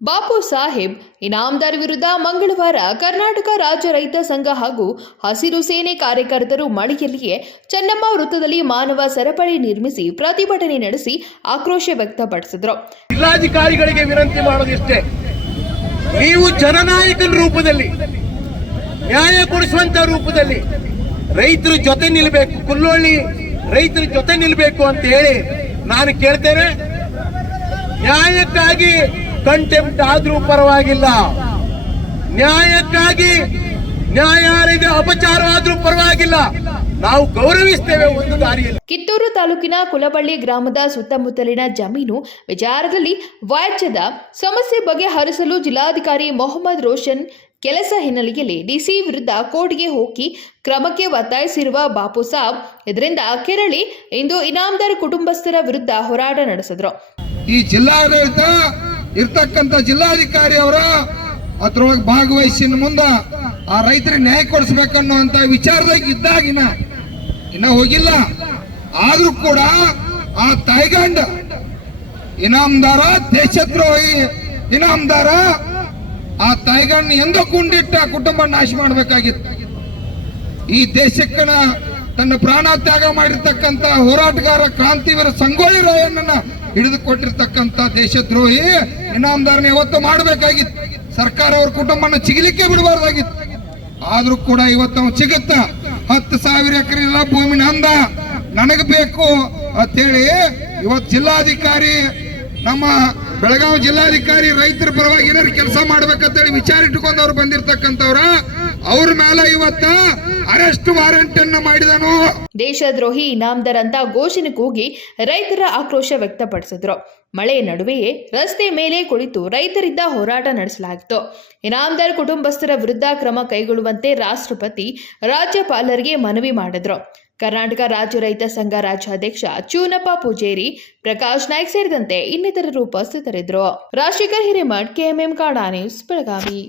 ಬಾಪು ಸಾಹೇಬ್ ಇನಾಮದಾರ್ ವಿರುದ್ಧ ಮಂಗಳವಾರ ಕರ್ನಾಟಕ ರಾಜ್ಯ ರೈತ ಸಂಘ ಹಾಗೂ ಹಸಿರು ಸೇನೆ ಕಾರ್ಯಕರ್ತರು ಮಳೆಯಲ್ಲಿಯೇ ಚೆನ್ನಮ್ಮ ವೃತ್ತದಲ್ಲಿ ಮಾನವ ಸರಪಳಿ ನಿರ್ಮಿಸಿ ಪ್ರತಿಭಟನೆ ನಡೆಸಿ ಆಕ್ರೋಶ ವ್ಯಕ್ತಪಡಿಸಿದರು. ಜಿಲ್ಲಾಧಿಕಾರಿಗಳಿಗೆ ವಿನಂತಿ ಮಾಡೋದಿಷ್ಟೇ ನೀವು ಜನನಾಯಕನ ರೂಪದಲ್ಲಿ, ನ್ಯಾಯ ಕೊಡಿಸುವಂತ ರೂಪದಲ್ಲಿ ರೈತರ ಜೊತೆ ನಿಲ್ಲಬೇಕು ಕುಲ್ಲೊಳ್ಳಿ ರೈತರ ಜೊತೆ ನಿಲ್ಲಬೇಕು ಅಂತ ಹೇಳಿ ನಾನು ಕೇಳ್ತೇನೆ. ನ್ಯಾಯಕ್ಕಾಗಿ ಕಂಟೆಂಪ್ಟ್ ಆದ್ರೂ ಪರವಾಗಿಲ್ಲ. ನ್ಯಾಯಕ್ಕಾಗಿ ನ್ಯಾಯಾಲಯದ ಅಪಚಾರ ಆದ್ರೂ ಪರವಾಗಿಲ್ಲ. ನಾವು ಗೌರವಿಸ್ತೇವೆ ಒಂದು ದಾರಿಯಲ್ಲಿ. ಕಿತ್ತೂರು ತಾಲೂಕಿನ ಕುಲಬಳ್ಳಿ ಗ್ರಾಮದ ಸುತ್ತಮುತ್ತಲಿನ ಜಮೀನು ವಿಚಾರದಲ್ಲಿ ವಾಚ್ಯದ ಸಮಸ್ಯೆ ಬಗೆಹರಿಸಲು ಜಿಲ್ಲಾಧಿಕಾರಿ ಮೊಹಮ್ಮದ್ ರೋಷನ್ ಕೆಲಸ ಹಿನ್ನೆಲೆಯಲ್ಲಿ ಡಿಸಿ ವಿರುದ್ಧ ಕೋರ್ಟ್ಗೆ ಹೋಗಿ ಕ್ರಮಕ್ಕೆ ಒತ್ತಾಯಿಸಿರುವ ಬಾಪು ಸಾಬ್ ಇದರಿಂದ ಕೆರಳಿ ಇಂದು ಇನಾಮದಾರ್ ಕುಟುಂಬಸ್ಥರ ವಿರುದ್ಧ ಹೋರಾಟ ನಡೆಸಿದ್ರು. ಈ ಜಿಲ್ಲಾಡಳಿತ ಇರ್ತಕ್ಕಂಥ ಜಿಲ್ಲಾಧಿಕಾರಿ ಅವರ ಅದ್ರೊಳಗೆ ಭಾಗವಹಿಸಿನ ಮುಂದ ಆ ರೈತರಿಗೆ ನ್ಯಾಯ ಕೊಡಿಸ್ಬೇಕನ್ನುವಂತ ವಿಚಾರದಾಗ ಇದ್ದಾಗಿನ ಇನ್ನ ಹೋಗಿಲ್ಲ. ಆದ್ರೂ ಕೂಡ ಆ ತಾಯ್ಗಂಡ ಇನಾಮದಾರ ದೇಶದ್ರೋಹಿ ಇನಾಮದಾರ ಆ ತಾಯ್ಗಂಡ ಎಂದೋ ಕುಂಡಿಟ್ಟ ಕುಟುಂಬ ನಾಶ ಮಾಡಬೇಕಾಗಿತ್ತು. ಈ ದೇಶಕ್ಕನ ತನ್ನ ಪ್ರಾಣ ತ್ಯಾಗ ಮಾಡಿರ್ತಕ್ಕಂತ ಹೋರಾಟಗಾರ ಕ್ರಾಂತಿವೀರ ಸಂಗೊಳ್ಳಿ ರಾಯಣ್ಣನ ಹಿಡಿದು ಕೊಟ್ಟಿರ್ತಕ್ಕಂತ ದೇಶದ್ರೋಹಿ ಇನಾಮದಾರನ ಇವತ್ತು ಮಾಡಬೇಕಾಗಿತ್ತು. ಸರ್ಕಾರ ಅವ್ರ ಕುಟುಂಬನ ಚಿಗಿಲಿಕ್ಕೆ ಬಿಡಬಾರ್ದಾಗಿತ್ತು. ಆದ್ರೂ ಕೂಡ ಇವತ್ತು ಅವ್ನು ಸಿಗುತ್ತ ಹತ್ತು ಸಾವಿರ ಎಕರೆ ಇಲ್ಲ ಭೂಮಿ ನಂದ ನನಗೆ ಬೇಕು ಅಂತೇಳಿ ಇವತ್ತು ಜಿಲ್ಲಾಧಿಕಾರಿ, ನಮ್ಮ ಬೆಳಗಾವಿ ಜಿಲ್ಲಾಧಿಕಾರಿ ರೈತರ ಪರವಾಗಿ ಏನಾದ್ರು ಕೆಲಸ ಮಾಡ್ಬೇಕಂತೇಳಿ ವಿಚಾರ ಇಟ್ಕೊಂಡು ಅವ್ರು ಬಂದಿರ್ತಕ್ಕಂಥವ್ರ, ಅವ್ರ ಮೇಲೆ ಇವತ್ತ ಅರೆಸ್ಟ್ ವಾರೆಂಟ್ ಅನ್ನ ಮಾಡಿದನು. ದೇಶದ್ರೋಹಿ ಇನಾಮ್ದರ್ ಅಂತ ಘೋಷಣೆ ಕೂಗಿ ರೈತರ ಆಕ್ರೋಶ ವ್ಯಕ್ತಪಡಿಸಿದ್ರು. ಮಳೆ ನಡುವೆಯೇ ರಸ್ತೆ ಮೇಲೆ ಕುಳಿತು ರೈತರಿಂದ ಹೋರಾಟ ನಡೆಸಲಾಗಿತ್ತು. ಇನಾಮ್ದಾರ್ ಕುಟುಂಬಸ್ಥರ ವಿರುದ್ಧ ಕ್ರಮ ಕೈಗೊಳ್ಳುವಂತೆ ರಾಷ್ಟ್ರಪತಿ ರಾಜ್ಯಪಾಲರಿಗೆ ಮನವಿ ಮಾಡಿದ್ರು. ಕರ್ನಾಟಕ ರಾಜ್ಯ ರೈತ ಸಂಘ ರಾಜ್ಯಾಧ್ಯಕ್ಷ ಚೂನಪ್ಪ ಪೂಜೇರಿ, ಪ್ರಕಾಶ್ ನಾಯ್ಕ್ ಸೇರಿದಂತೆ ಇನ್ನಿತರರು ಉಪಸ್ಥಿತರಿದ್ದರು. ರಾಜಶೇಖರ್ ಹಿರೇಮಠ್, ಕೆಎಂಎಂ ಕಾಡಾ ನ್ಯೂಸ್, ಬೆಳಗಾವಿ.